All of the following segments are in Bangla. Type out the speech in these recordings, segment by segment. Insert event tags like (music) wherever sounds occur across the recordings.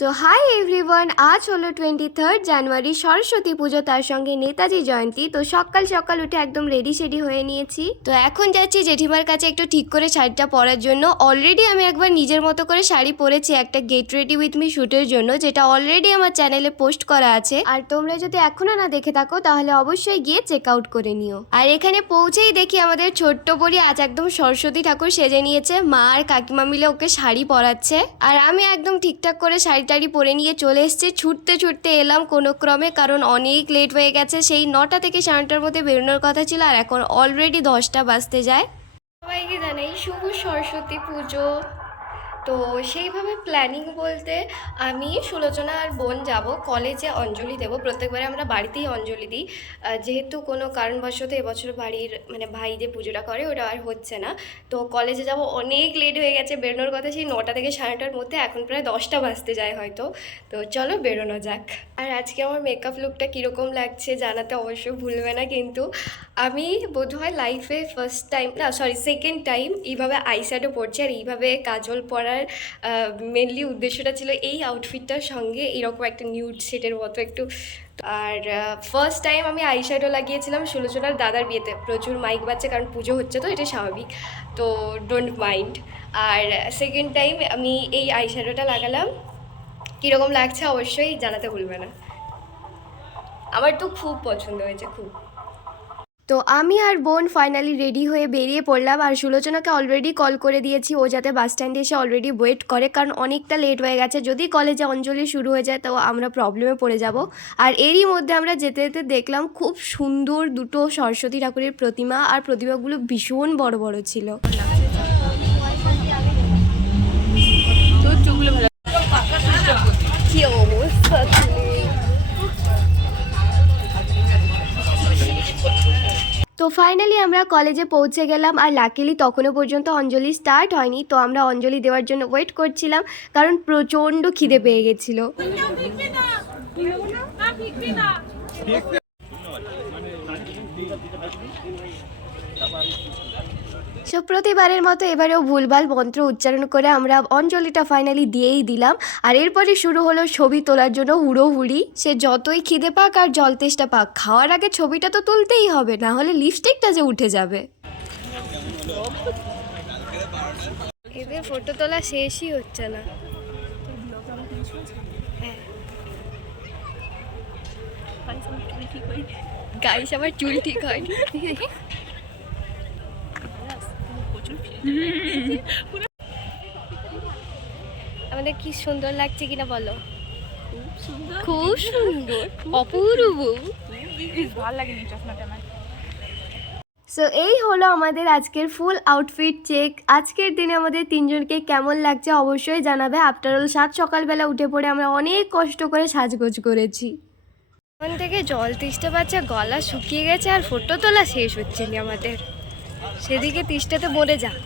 সো হাই এভরিওয়ান আজ হলো টোয়েন্টি থার্ড জানুয়ারি সরস্বতী পুজো, তার সঙ্গে নেতাজি জয়ন্তী। তো সকাল সকাল উঠে একদম রেডি সেডি হয়ে নিয়েছি। তো এখন যাচ্ছি জেঠিমার কাছে একটু ঠিক করে শাড়িটা পরার জন্য। অলরেডি আমি একবার নিজের মতো করে শাড়ি পরেছি একটা গেট রেডি উইথ মি শ্যুটের জন্য, যেটা অলরেডি আমার চ্যানেলে পোস্ট করা আছে। আর তোমরা যদি এখনও না দেখে থাকো, তাহলে অবশ্যই গিয়ে চেক আউট করে নিও। আর এখানে পৌঁছেই দেখি আমাদের ছোট্ট পরি আজ একদম সরস্বতী ঠাকুর সেজে নিয়েছে। মা আর কাকিমা মিলে ওকে শাড়ি পরাচ্ছে। আর আমি একদম ঠিকঠাক করে শাড়ি টাড়ি পরে নিয়ে চলে এসেছে। ছুটতে ছুটতে এলাম কোনো ক্রমে, কারণ অনেক লেট হয়ে গেছে। সেই নটা থেকে সাড়ে নটার মধ্যে বেরোনোর কথা ছিল, আর এখন অলরেডি দশটা বাজতে যায়। সবাইকে জানাই শুভ সরস্বতী পুজো। তো সেইভাবে প্ল্যানিং বলতে আমি সুলোচনা আর বোন যাব। কলেজে অঞ্জলি দেব। প্রত্যেকবারে আমরা বাড়িতেই অঞ্জলি দিই। যেহেতু কোনো কারণবশত এবছর বাড়ির মানে ভাই যে পুজোটা করে, ওটা আর হচ্ছে না। তো কলেজে যাব। অনেক লেট হয়ে গেছে। বেরোনোর কথা সেই নটা থেকে সাড়ে নটার মধ্যে। এখন প্রায় দশটা বাজতে যায় হয়তো। তো চলো বেরোনো যাক। আর আজকে আমার মেকআপ লুকটা কীরকম লাগছে জানাতে অবশ্যই ভুলবে না কিন্তু আমি বোধহয় লাইফে ফার্স্ট টাইম না সরি সেকেন্ড টাইম এইভাবে আইশ্যাডো পরছি আর এইভাবে কাজল পরার মেনলি উদ্দেশ্যটা ছিল এই আউটফিটটার সঙ্গে এরকম একটা নিউড সেটের মতো একটু। আর ফার্স্ট টাইম আমি আইশ্যাডো লাগিয়েছিলাম সুলোচনার দাদার বিয়েতে। প্রচুর মাইক বাজছে কারণ পুজো হচ্ছে তো, এটা স্বাভাবিক। তো ডোন্ট মাইন্ড আর সেকেন্ড টাইম আমি এই আইশ্যাডোটা লাগালাম। কীরকম লাগছে অবশ্যই জানাতে ভুলবে না। আমার তো খুব পছন্দ হয়েছে, খুব। তো আমি আর বোন ফাইনালি রেডি হয়ে বেরিয়ে পড়লাম আর সুলোচনাকে অলরেডি কল করে দিয়েছি ও যাতে বাস স্ট্যান্ডে এসে অলরেডি ওয়েট করে কারণ অনেকটা লেট হয়ে গেছে। যদি কলেজে অঞ্জলি শুরু হয়ে যায় তো আমরা প্রবলেমে পড়ে যাব। আর এরই মধ্যে আমরা যেতে যেতে দেখলাম খুব সুন্দর দুটো সরস্বতী ঠাকুরের প্রতিমা আর প্রতিমাগুলো ভীষণ বড় বড় ছিল। কি অবস্থা তো ফাইনালি আমরা কলেজে পৌঁছে গেলাম আর লাকিলি তখনও পর্যন্ত অঞ্জলি স্টার্ট হয়নি। তো আমরা অঞ্জলি দেওয়ার জন্য ওয়েট করছিলাম, কারণ প্রচণ্ড খিদে পেয়ে গেছিল। সো প্রতিবারের মতো এবারেও ভুলভাল মন্ত্র উচ্চারণ করে আমরা অঞ্জলিটা ফাইনালি দিয়েই দিলাম। আর এরপরে শুরু হলো ছবি তোলার জন্য হুড়োহুড়ি। সে যতই খিদে পাক আর জল তেষ্টা পাক, খাওয়ার আগে ছবিটা তো তুলতেই হবে, না হলে লিপস্টিকটা যে উঠে যাবে। এদের ফটো তোলা শেষই হচ্ছে না। গাইস, আমার চুল ঠিক হয়নি। (laughs) আমাদের কি সুন্দর লাগছে কিনা বলো? খুব সুন্দর অপূর্ব। ভালো লাগেনি চশমাটা আমার। সো এই হলো আমাদের আজকের ফুল আউটফিট চেক আজকের দিনে আমাদের তিনজনকে কেমন লাগছে অবশ্যই জানাবে। আফটার অল সাত সকালবেলা উঠে পড়ে আমরা অনেক কষ্ট করে সাজগোজ করেছি। এখন থেকে জল তিষ্টা পাচ্ছে গলা শুকিয়ে গেছে আর ফটো তোলা শেষ হচ্ছে না আমাদের। সেদিকে তিষ্টাতে মরে যাক।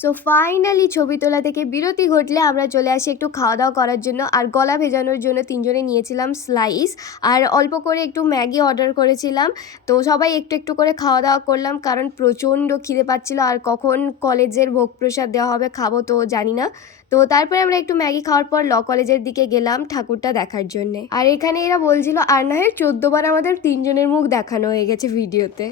সো ফাইনালি ছবি তোলা থেকে বিরতি ঘটলে আমরা চলে আসি একটু খাওয়া দাওয়া করার জন্য। আর গলা ভেজানোর জন্য তিনজনে নিয়েছিলাম স্লাইস আর অল্প করে একটু ম্যাগি অর্ডার করেছিলাম। তো সবাই একটু একটু করে খাওয়া দাওয়া করলাম, কারণ প্রচণ্ড খিদে পাচ্ছিল। আর কখন কলেজের ভোগ প্রসাদ দেওয়া হবে, খাব তো জানি না। তো তারপরে আমরা একটু ম্যাগি খাওয়ার পর ল কলেজের দিকে গেলাম ঠাকুরটা দেখার জন্য। আর এখানে এরা বলছিল আর না হয় চোদ্দবার আমাদের তিনজনের মুখ দেখানো হয়ে গেছে ভিডিওতে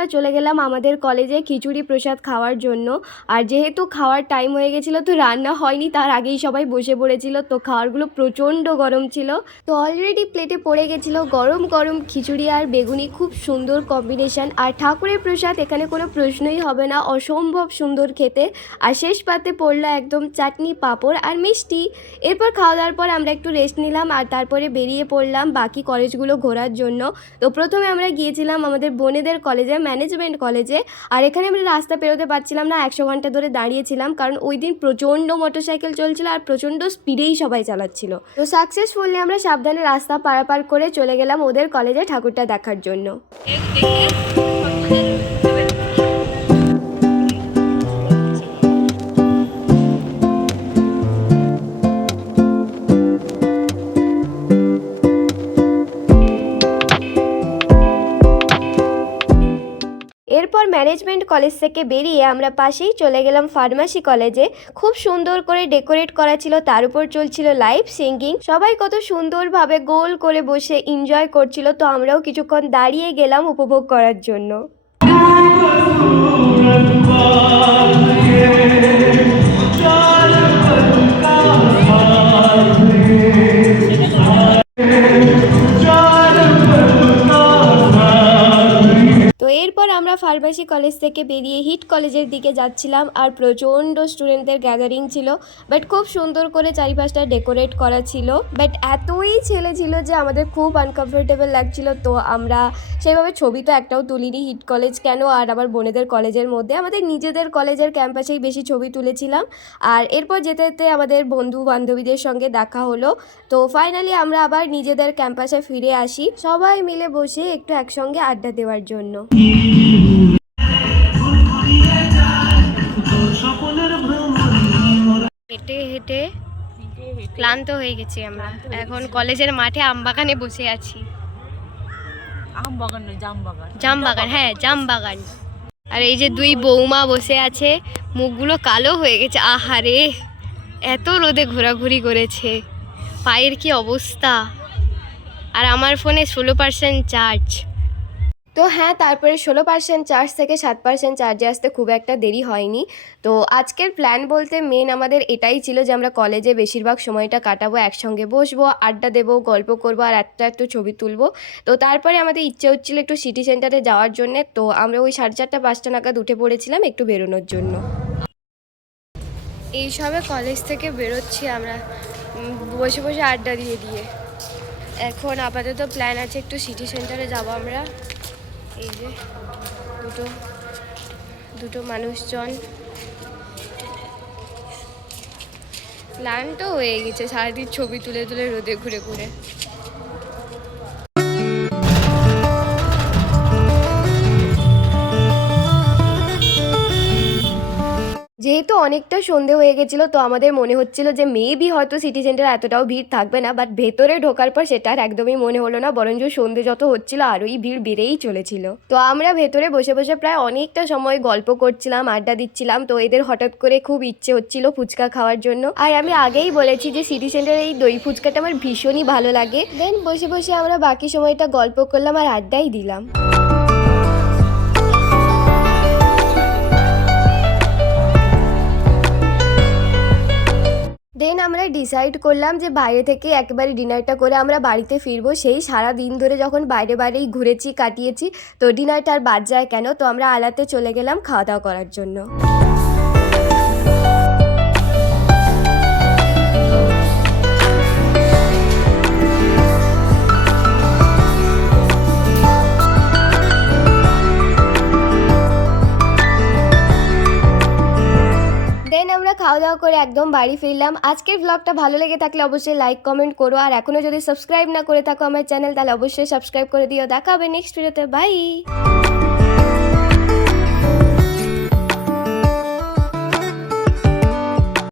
আমরা চলে গেলাম আমাদের কলেজে খিচুড়ি প্রসাদ খাওয়ার জন্য। আর যেহেতু খাওয়ার টাইম হয়ে গেছিল, তো রান্না হয়নি, তার আগেই সবাই বসে পড়েছিল। তো খাওয়ারগুলো প্রচণ্ড গরম ছিল। তো অলরেডি প্লেটে পড়ে গেছিল গরম গরম খিচুড়ি আর বেগুনি। খুব সুন্দর কম্বিনেশন আর ঠাকুরের প্রসাদ, এখানে কোনো প্রশ্নই হবে না। অসম্ভব সুন্দর খেতে। আর শেষ পাতে পড়ল একদম চাটনি পাঁপড় আর মিষ্টি। এরপর খাওয়া দাওয়ার পর আমরা একটু রেস্ট নিলাম আর তারপরে বেরিয়ে পড়লাম বাকি কলেজগুলো ঘোরার জন্য। তো প্রথমে আমরা গিয়েছিলাম আমাদের বোনেদের কলেজে ম্যানেজমেন্ট কলেজে আর এখানে আমরা রাস্তা পেরোতে পারছিলাম না, একশো ঘণ্টা ধরে দাঁড়িয়েছিলাম, কারণ ওই দিন প্রচণ্ড মোটরসাইকেল চলছিল আর প্রচণ্ড স্পিডেই সবাই চালাচ্ছিল। তো সাকসেসফুলি আমরা সাবধানে রাস্তা পারাপার করে চলে গেলাম ওদের কলেজে ঠাকুরটা দেখার জন্য। কলেজ থেকে বেরিয়ে আমরা পাশেই চলে গেলাম ফার্মাসি কলেজে। খুব সুন্দর করে ডেকোরেট করা ছিল, তার উপর চলছিল লাইভ সিঙ্গিং। সবাই কত সুন্দরভাবে গোল করে বসে এনজয় করছিল, তো আমরাও কিছুক্ষণ দাঁড়িয়ে গেলাম উপভোগ করার জন্য। আমরা ফার্মেসি কলেজ থেকে বেরিয়ে হিট কলেজের দিকে যাচ্ছিলাম আর প্রচণ্ড স্টুডেন্টদের গ্যাদারিং ছিল বাট খুব সুন্দর করে চারিপাশটা ডেকোরেট করা ছিল। বাট এতই ছেলে ছিল যে আমাদের খুব আনকমফোর্টেবল লাগছিল, তো আমরা সেভাবে ছবি তো একটাও তুলিনি হিট কলেজ কেন? আর আমার বোনেদের কলেজের মধ্যে, আমাদের নিজেদের কলেজের ক্যাম্পাসেই বেশি ছবি তুলেছিলাম। আর এরপর যেতে যেতে আমাদের বন্ধু বান্ধবীদের সঙ্গে দেখা হলো, তো ফাইনালি আমরা আবার নিজেদের ক্যাম্পাসে ফিরে আসি, সবাই মিলে বসে একটু একসঙ্গে আড্ডা দেওয়ার জন্য। হেঁটে হেঁটে ক্লান্ত হয়ে গেছি আমরা। এখন কলেজের মাঠে আমবাগানে বসে আছি। আম বাগান নয় জাম বাগান। হ্যাঁ জাম বাগান। আর এই যে দুই বৌমা বসে আছে মুখগুলো কালো হয়ে গেছে। আহারে এত রোদে ঘোরাঘুরি করেছে। পায়ের কি অবস্থা? আর আমার ফোনে ষোলো পার্সেন্ট চার্জ তো হ্যাঁ তারপরে ষোলো পার্সেন্ট চার্জ থেকে সাত পার্সেন্ট চার্জে আসতে খুব একটা দেরি হয়নি। তো আজকের প্ল্যান বলতে মেন আমাদের এটাই ছিল যে আমরা কলেজে বেশিরভাগ সময়টা কাটাবো, একসঙ্গে বসবো, আড্ডা দেবো, গল্প করব আর একটা একটু ছবি তুলবো। তো তারপরে আমাদের ইচ্ছে হচ্ছিল একটু সিটি সেন্টারে যাওয়ার জন্য। তো আমরা ওই সাড়ে চারটা, পাঁচটা নাগাদ উঠে পড়েছিলাম একটু বেরোনোর জন্য। এইসবে কলেজ থেকে বেরোচ্ছি আমরা। বসে বসে আড্ডা দিয়ে দিয়ে। এখন আপাতত প্ল্যান আছে একটু সিটি সেন্টারে যাব আমরা। এই যে দুটো দুটো মানুষজন। লাইন তো হয়ে গেছে, সারাদিন ছবি তুলে তুলে রোদে ঘুরে ঘুরে। যেহেতু অনেকটা সন্ধে হয়ে গেছিল, তো আমাদের মনে হচ্ছিল যে মেবি হয়তো সিটি সেন্টারে এতটাও ভিড় থাকবে না বাট ভেতরে ঢোকার পর সেটা আর একদমই মনে হলো না, বরঞ্চ সন্ধে যত হচ্ছিল আরোই ভিড় বেড়েই চলেছিল। তো আমরা ভেতরে বসে বসে প্রায় অনেকটা সময় গল্প করছিলাম, আড্ডা দিচ্ছিলাম, তো এদের হঠাৎ করে খুব ইচ্ছে হচ্ছিল ফুচকা খাওয়ার জন্য। আর আমি আগেই বলেছি যে সিটি সেন্টারে এই দই ফুচকাটা আমার ভীষণই ভালো লাগে। দেন বসে বসে আমরা বাকি সময়টা গল্প করলাম আর আড্ডাই দিলাম। দেন আমরা ডিসাইড করলাম যে বাইরে থেকে একেবারে ডিনারটা করে আমরা বাড়িতে ফিরবো। সেই সারা দিন ধরে যখন বাইরে বাইরেই ঘুরেছি, কাটিয়েছি, তো ডিনারটা আর বাদ যায় কেন? তো আমরা আলাতে চলে গেলাম খাওয়া দাওয়া করার জন্য। খাওয়া দাওয়া করে একদম বাড়ি ফিরলাম। আজকের ব্লগটা ভালো লেগে থাকলে অবশ্যই লাইক কমেন্ট করো। আর এখনও যদি সাবস্ক্রাইব না করে থাকো আমার চ্যানেল তাহলে অবশ্যই সাবস্ক্রাইব করে দিও। দেখা হবে নেক্সট ভিডিওতে বাই